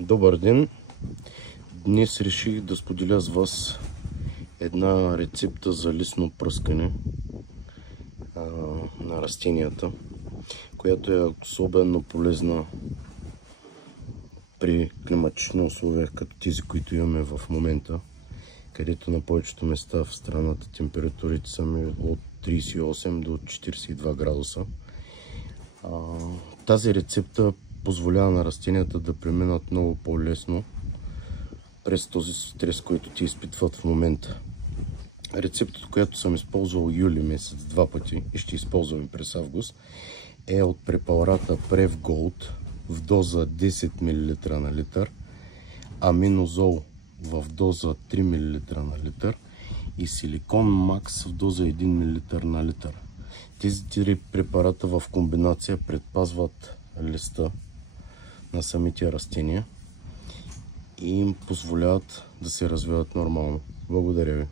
Добър ден! Днес реших да споделя с вас една рецепта за лисно пръскане на растенията, която е особено полезна при климатични условия, като тези, които имаме в момента, където на повечето места в страната температурите са от 38 до 42 градуса. Тази рецепта позволява на растенията да преминат много по-лесно през този стрес, който те изпитват в момента. Рецептата, която съм използвал юли месец два пъти и ще използвам през август, е от препарата Prev Gold в доза 10 мл на литър, аминозол в доза 3 мл на литър и силикон макс в доза 1 мл на литър. Тези три препарата в комбинация предпазват листа на самите растения и им позволяват да се развиват нормално. Благодаря ви.